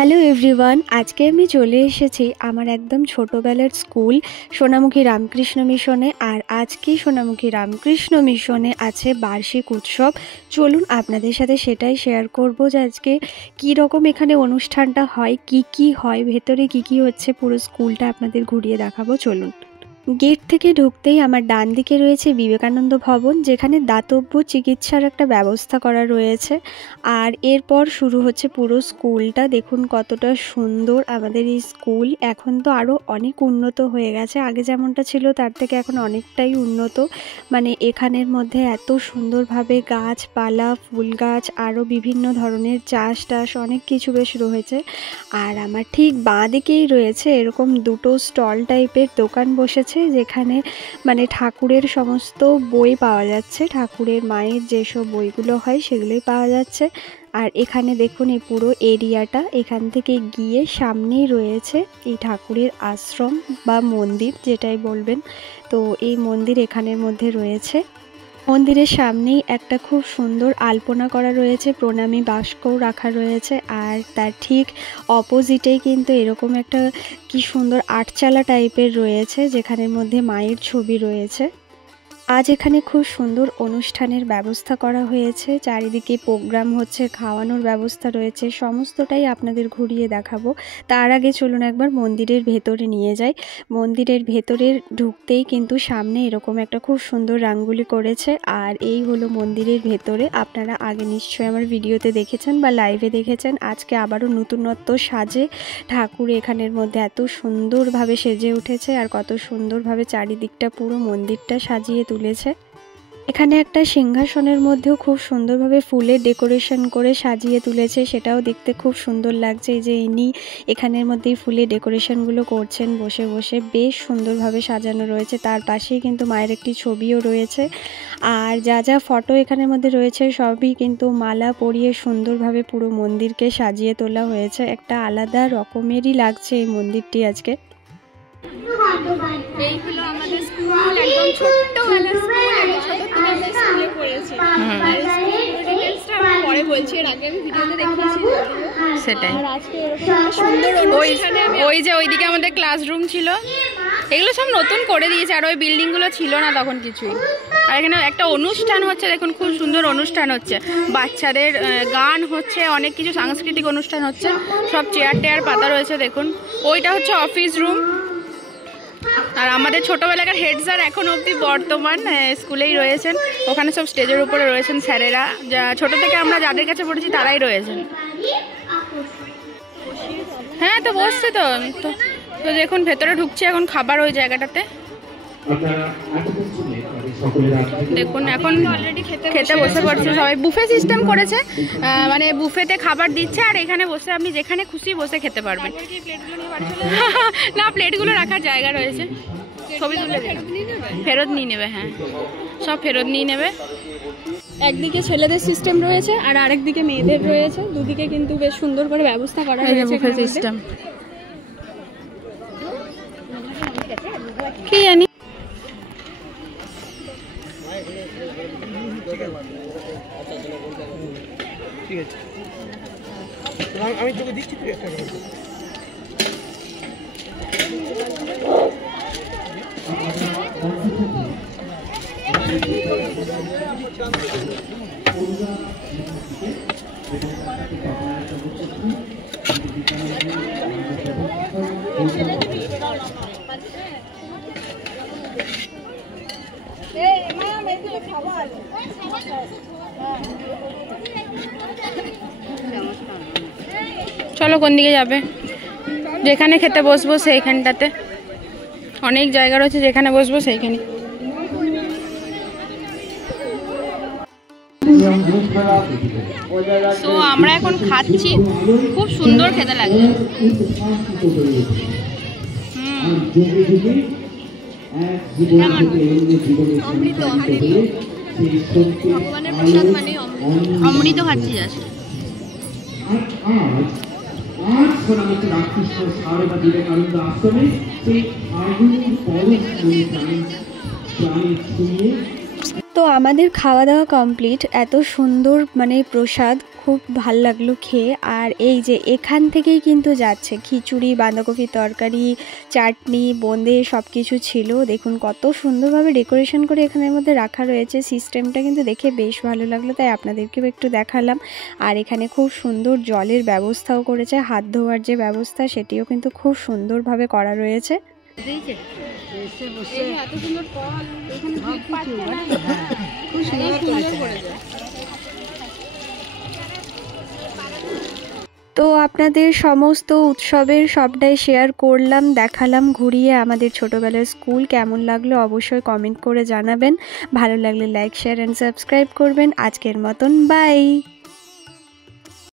Hello everyone, আজকে আমি চলে এসেছি আমার একদম ছোটোবেলার স্কুল সোনামুখী রামকৃষ্ণ মিশনে। আর আজকে সোনামুখী রামকৃষ্ণ মিশনে আছে বার্ষিক উৎসব। চলুন আপনাদের সাথে সেটাই শেয়ার করব যে আজকে কী রকম এখানে অনুষ্ঠানটা হয়, কি হয়, ভেতরে কি হচ্ছে, পুরো স্কুলটা আপনাদের ঘুরিয়ে দেখাবো। চলুন। গেট থেকে ঢুকতেই আমার ডান দিকে রয়েছে বিবেকানন্দ ভবন, যেখানে দাতব্য চিকিৎসার একটা ব্যবস্থা করা রয়েছে। আর এরপর শুরু হচ্ছে পুরো স্কুলটা। দেখুন কতটা সুন্দর আমাদের এই স্কুল। এখন তো আরও অনেক উন্নত হয়ে গেছে, আগে যেমনটা ছিল তার থেকে এখন অনেকটাই উন্নত। মানে এখানের মধ্যে এত সুন্দরভাবে গাছপালা, ফুল গাছ, আরও বিভিন্ন ধরনের চাষ অনেক কিছু বেশ রয়েছে। আর আমার ঠিক বাঁ দিকেই রয়েছে এরকম দুটো স্টল টাইপের দোকান বসেছে, যেখানে মানে ঠাকুরের সমস্ত বই পাওয়া যাচ্ছে। ঠাকুরের মায়ের যেসব বইগুলো হয় সেগুলোই পাওয়া যাচ্ছে। আর এখানে দেখুন এই পুরো এরিয়াটা, এখান থেকে গিয়ে সামনেই রয়েছে এই ঠাকুরের আশ্রম বা মন্দির, যেটাই বলবেন। তো এই মন্দির এখানের মধ্যে রয়েছে। মন্দিরের সামনেই একটা খুব সুন্দর আলপনা করা রয়েছে, প্রণামী বাস্কও রাখা রয়েছে। আর তার ঠিক অপোজিটেই কিন্তু এরকম একটা কি সুন্দর আটচালা টাইপের রয়েছে, যেখানের মধ্যে মায়ের ছবি রয়েছে। আজ এখানে খুব সুন্দর অনুষ্ঠানের ব্যবস্থা করা হয়েছে, চারিদিকে প্রোগ্রাম হচ্ছে, খাওয়ানোর ব্যবস্থা রয়েছে, সমস্তটাই আপনাদের ঘুরিয়ে দেখাবো। তার আগে চলুন একবার মন্দিরের ভেতরে নিয়ে যাই। মন্দিরের ভেতরে ঢুকতেই কিন্তু সামনে এরকম একটা খুব সুন্দর রাঙ্গুলি করেছে। আর এই হলো মন্দিরের ভেতরে। আপনারা আগে নিশ্চয়ই আমার ভিডিওতে দেখেছেন বা লাইভে দেখেছেন। আজকে আবারও নতুনত্ব সাজে ঠাকুর এখানের মধ্যে এত সুন্দরভাবে সেজে উঠেছে, আর কত সুন্দরভাবে চারিদিকটা পুরো মন্দিরটা সাজিয়ে তুলেছে। এখানে একটা সিংহাসনের মধ্যেও খুব সুন্দরভাবে ফুলের ডেকোরেশন করে সাজিয়ে তুলেছে, সেটাও দেখতে খুব সুন্দর লাগছে। এই যে ইনি এখানের মধ্যেই ফুলের ডেকোরেশনগুলো করছেন বসে বসে, বেশ সুন্দরভাবে সাজানো রয়েছে। তার পাশেই কিন্তু মায়ের একটি ছবিও রয়েছে। আর যা ফটো এখানের মধ্যে রয়েছে সবই কিন্তু মালা পরিয়ে সুন্দরভাবে পুরো মন্দিরকে সাজিয়ে তোলা হয়েছে। একটা আলাদা রকমেরই লাগছে এই মন্দিরটি আজকে। এই হলো আমাদের স্কুল, একদম ছোট্টবেলার স্কুল। একদম ছোট থেকে আমরা স্কুলে পড়েছি। আর স্কুলের ডিটেইলসটা আমি পরে বলছি, এর আগে আমি ভিডিওতে দেখিয়েছি সেটাই। আর আজকে এরকম সুন্দর অনুষ্ঠানে ওই যে ওইদিকে আমাদের ক্লাসরুম ছিল, এগুলো সব নতুন করে দিয়েছে। আর ওই বিল্ডিংগুলো ছিল না তখন কিছুই। আর এখানে একটা অনুষ্ঠান হচ্ছে, দেখুন খুব সুন্দর অনুষ্ঠান হচ্ছে, বাচ্চাদের গান হচ্ছে, অনেক কিছু সাংস্কৃতিক অনুষ্ঠান হচ্ছে। সব চেয়ার টেয়ার পাতা রয়েছে দেখুন। ওইটা হচ্ছে অফিস রুম। আর আমাদের ছোটোবেলাকার হেড স্যার এখন অবধি বর্তমান স্কুলেই রয়েছেন। ওখানে সব স্টেজের উপরে রয়েছেন স্যারেরা, যা ছোটো থেকে আমরা যাদের কাছে পড়েছি তারাই রয়েছেন। হ্যাঁ, তো বসছে তো তো দেখুন ভেতরে ঢুকছি এখন খাবার ওই জায়গাটাতে। দেখুন এখন খেতে বসে পড়ছে সবাই। বুফে সিস্টেম করেছে, মানে বুফেতে খাবার দিচ্ছে, আর এখানে বসে আপনি যেখানে খুশি বসে খেতে পারবেন। না, প্লেটগুলো রাখার জায়গা রয়েছে, ছবি তুলে ফেরত নিয়ে নেবে। হ্যাঁ, সব ফেরত নিয়ে নেবে। একদিকে ছেলেদের সিস্টেম রয়েছে আর আরেকদিকে মেয়েদের রয়েছে। দুদিকে কিন্তু বেশ সুন্দর করে ব্যবস্থা করা হয়েছে বুফে সিস্টেম। কি জানি ঠিক আছে, আমি তোকে দিচ্ছি, তুই একটা চলো কোন দিকে যাবে? যেখানে খেতে বসবো সেইখানটাতে অনেক জায়গা রয়েছে, যেখানে বসবো সেইখানে। তো আমরা এখন খাচ্ছি, খুব সুন্দর খেতে লাগছে। ভগবানের প্রসাদ মানে অমৃত খাচ্ছি জাস্ট। आज सोनामुखी रामकृष्ण सारदा विवेकानंद आश्रमे से आगुन पौरुष प्राणी छुए। তো আমাদের খাওয়া দাওয়া কমপ্লিট। এত সুন্দর মানে প্রসাদ, খুব ভাল লাগলো খেয়ে। আর এই যে এখান থেকেই কিন্তু যাচ্ছে খিচুড়ি, বাঁধাকপির তরকারি, চাটনি, বোঁদে সব কিছু ছিল। দেখুন কত সুন্দরভাবে ডেকোরেশন করে এখানের মধ্যে রাখা রয়েছে। সিস্টেমটা কিন্তু দেখে বেশ ভালো লাগলো, তাই আপনাদেরকেও একটু দেখালাম। আর এখানে খুব সুন্দর জলের ব্যবস্থাও করেছে, হাত ধোয়ার যে ব্যবস্থা সেটিও কিন্তু খুব সুন্দরভাবে করা রয়েছে। তো আপনাদের সমস্ত উৎসবের সবটাই শেয়ার করলাম, দেখালাম ঘুরিয়ে। আমাদের ছোটোবেলার স্কুল কেমন লাগলো অবশ্যই কমেন্ট করে জানাবেন। ভালো লাগলে লাইক, শেয়ার অ্যান্ড সাবস্ক্রাইব করবেন। আজকের মতন বাই।